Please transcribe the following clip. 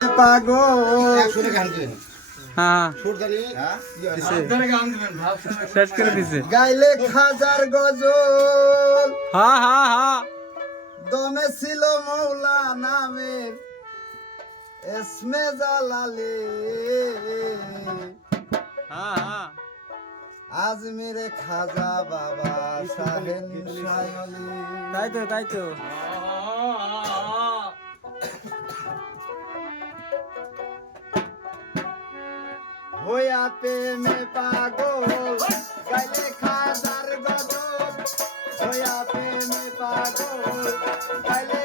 পাগল হ্যাঁ শেষ করে দিছে গাইলে খাজার গজল হ্যাঁ হ্যাঁ হ্যাঁ দমে ছিল মৌলা নামের এসমে জালালে হ্যাঁ হ্যাঁ আজমিরে খাজা বাবা শাহেন শায়লি তাই তো হইয়া প্রেমে পাগল গাইলে খাজার গজল হইয়া প্রেমে পাগল গাইলে